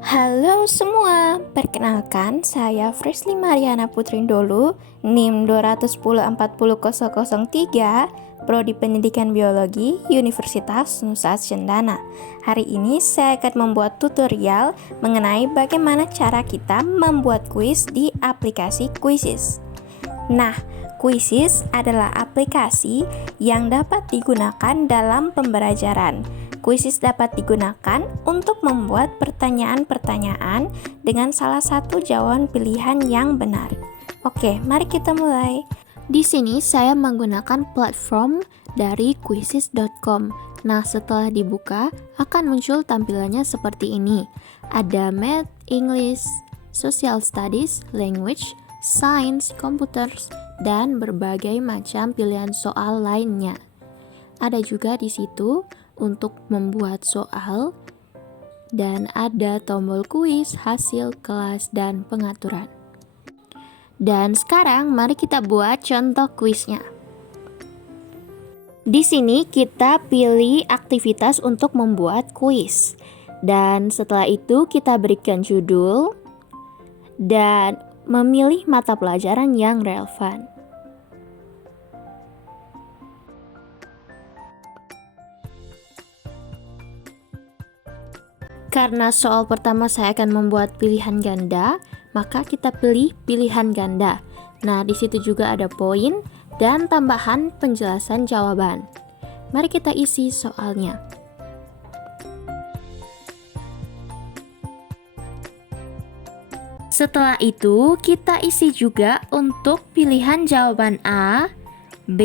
Halo semua, perkenalkan saya Frisly Mariana Putrindolu, NIM 2104003, Prodi Pendidikan Biologi, Universitas Nusa Cendana. Hari ini saya akan membuat tutorial mengenai bagaimana cara kita membuat kuis di aplikasi Quizizz. Nah, Quizizz adalah aplikasi yang dapat digunakan dalam pembelajaran. Quizizz dapat digunakan untuk membuat pertanyaan-pertanyaan dengan salah satu jawaban pilihan yang benar. Oke, mari kita mulai. Di sini saya menggunakan platform dari quizizz.com. Nah, setelah dibuka akan muncul tampilannya seperti ini. Ada Math, English, Social Studies, Language, Science, Computers, dan berbagai macam pilihan soal lainnya. Ada juga di situ untuk membuat soal, dan ada tombol kuis, hasil kelas, dan pengaturan. Dan sekarang mari kita buat contoh kuisnya. Di sini kita pilih aktivitas untuk membuat kuis. Dan setelah itu kita berikan judul dan memilih mata pelajaran yang relevan. Karena soal pertama saya akan membuat pilihan ganda, maka kita pilih pilihan ganda. Nah, di situ juga ada poin dan tambahan penjelasan jawaban. Mari kita isi soalnya. Setelah itu, kita isi juga untuk pilihan jawaban A, B,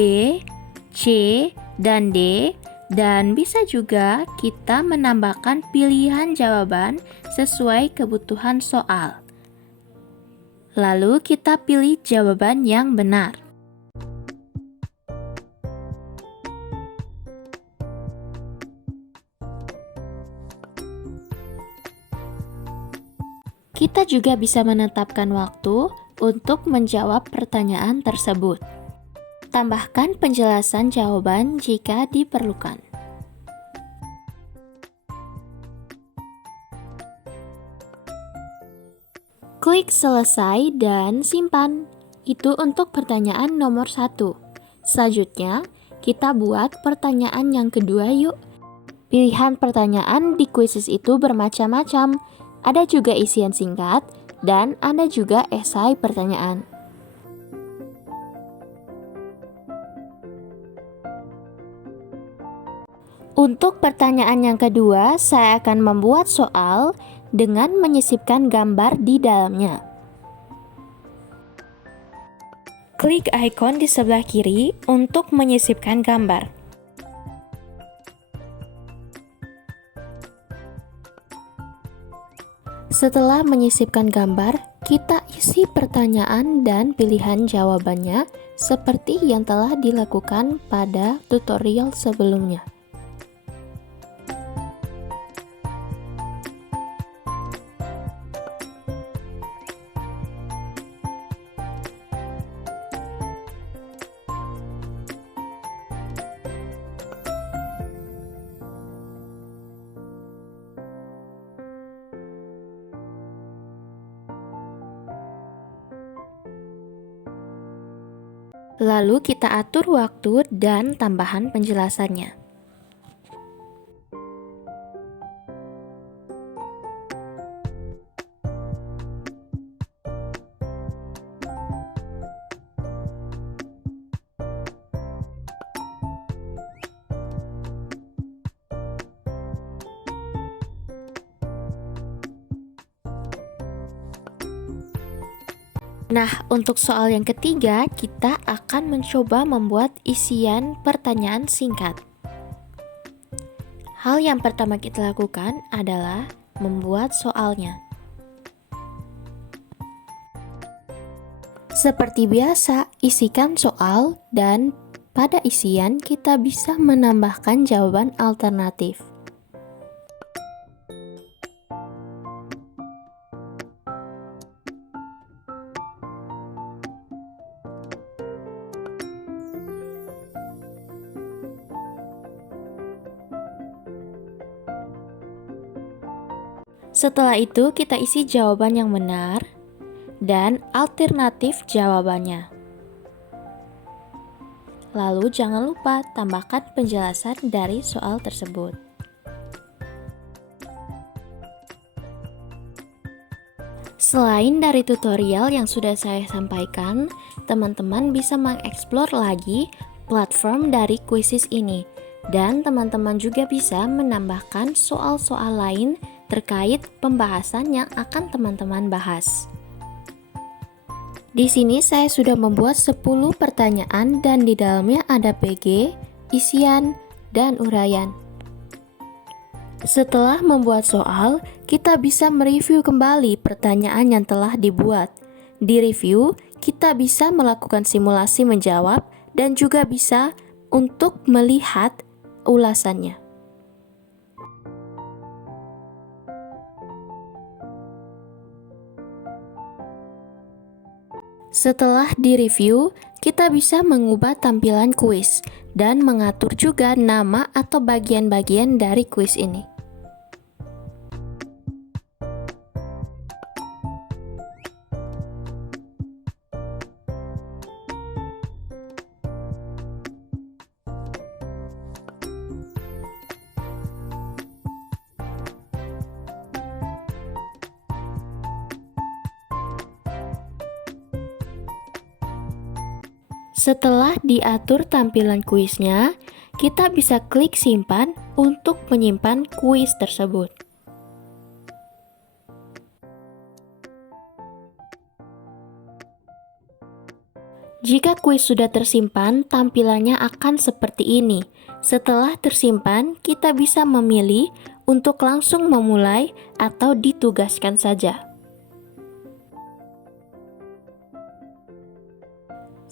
C, dan D. Dan bisa juga kita menambahkan pilihan jawaban sesuai kebutuhan soal. Lalu kita pilih jawaban yang benar. Kita juga bisa menetapkan waktu untuk menjawab pertanyaan tersebut. Tambahkan penjelasan jawaban jika diperlukan. Klik selesai dan simpan. Itu untuk pertanyaan nomor 1. Selanjutnya, kita buat pertanyaan yang kedua yuk. Pilihan pertanyaan di Quizizz itu bermacam-macam. Ada juga isian singkat dan ada juga esai pertanyaan. Untuk pertanyaan yang kedua, saya akan membuat soal dengan menyisipkan gambar di dalamnya. Klik ikon di sebelah kiri untuk menyisipkan gambar. Setelah menyisipkan gambar, kita isi pertanyaan dan pilihan jawabannya seperti yang telah dilakukan pada tutorial sebelumnya. Lalu kita atur waktu dan tambahan penjelasannya. Nah, untuk soal yang ketiga, kita akan mencoba membuat isian pertanyaan singkat. Hal yang pertama kita lakukan adalah membuat soalnya. Seperti biasa, isikan soal dan pada isian kita bisa menambahkan jawaban alternatif. Setelah itu kita isi jawaban yang benar dan alternatif jawabannya. Lalu jangan lupa tambahkan penjelasan dari soal tersebut. Selain dari tutorial yang sudah saya sampaikan, teman-teman bisa mengeksplor lagi platform dari Quizizz ini. Dan teman-teman juga bisa menambahkan soal-soal lain terkait pembahasan yang akan teman-teman bahas. Di sini saya sudah membuat 10 pertanyaan dan di dalamnya ada PG, isian, dan uraian. Setelah membuat soal, kita bisa mereview kembali pertanyaan yang telah dibuat. Di review, kita bisa melakukan simulasi menjawab dan juga bisa untuk melihat ulasannya. Setelah direview, kita bisa mengubah tampilan kuis dan mengatur juga nama atau bagian-bagian dari kuis ini. Setelah diatur tampilan kuisnya, kita bisa klik simpan untuk menyimpan kuis tersebut. Jika kuis sudah tersimpan, tampilannya akan seperti ini. Setelah tersimpan, kita bisa memilih untuk langsung memulai atau ditugaskan saja.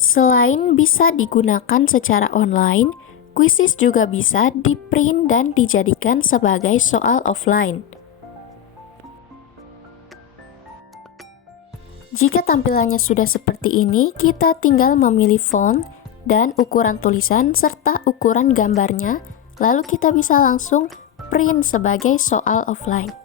Selain bisa digunakan secara online, Quizizz juga bisa di-print dan dijadikan sebagai soal offline. Jika tampilannya sudah seperti ini, kita tinggal memilih font dan ukuran tulisan serta ukuran gambarnya, lalu kita bisa langsung print sebagai soal offline.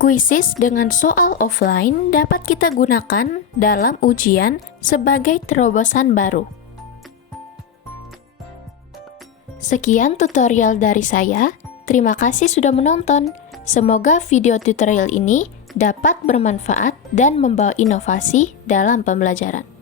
Quizizz dengan soal offline dapat kita gunakan dalam ujian sebagai terobosan baru. Sekian tutorial dari saya, terima kasih sudah menonton. Semoga video tutorial ini dapat bermanfaat dan membawa inovasi dalam pembelajaran.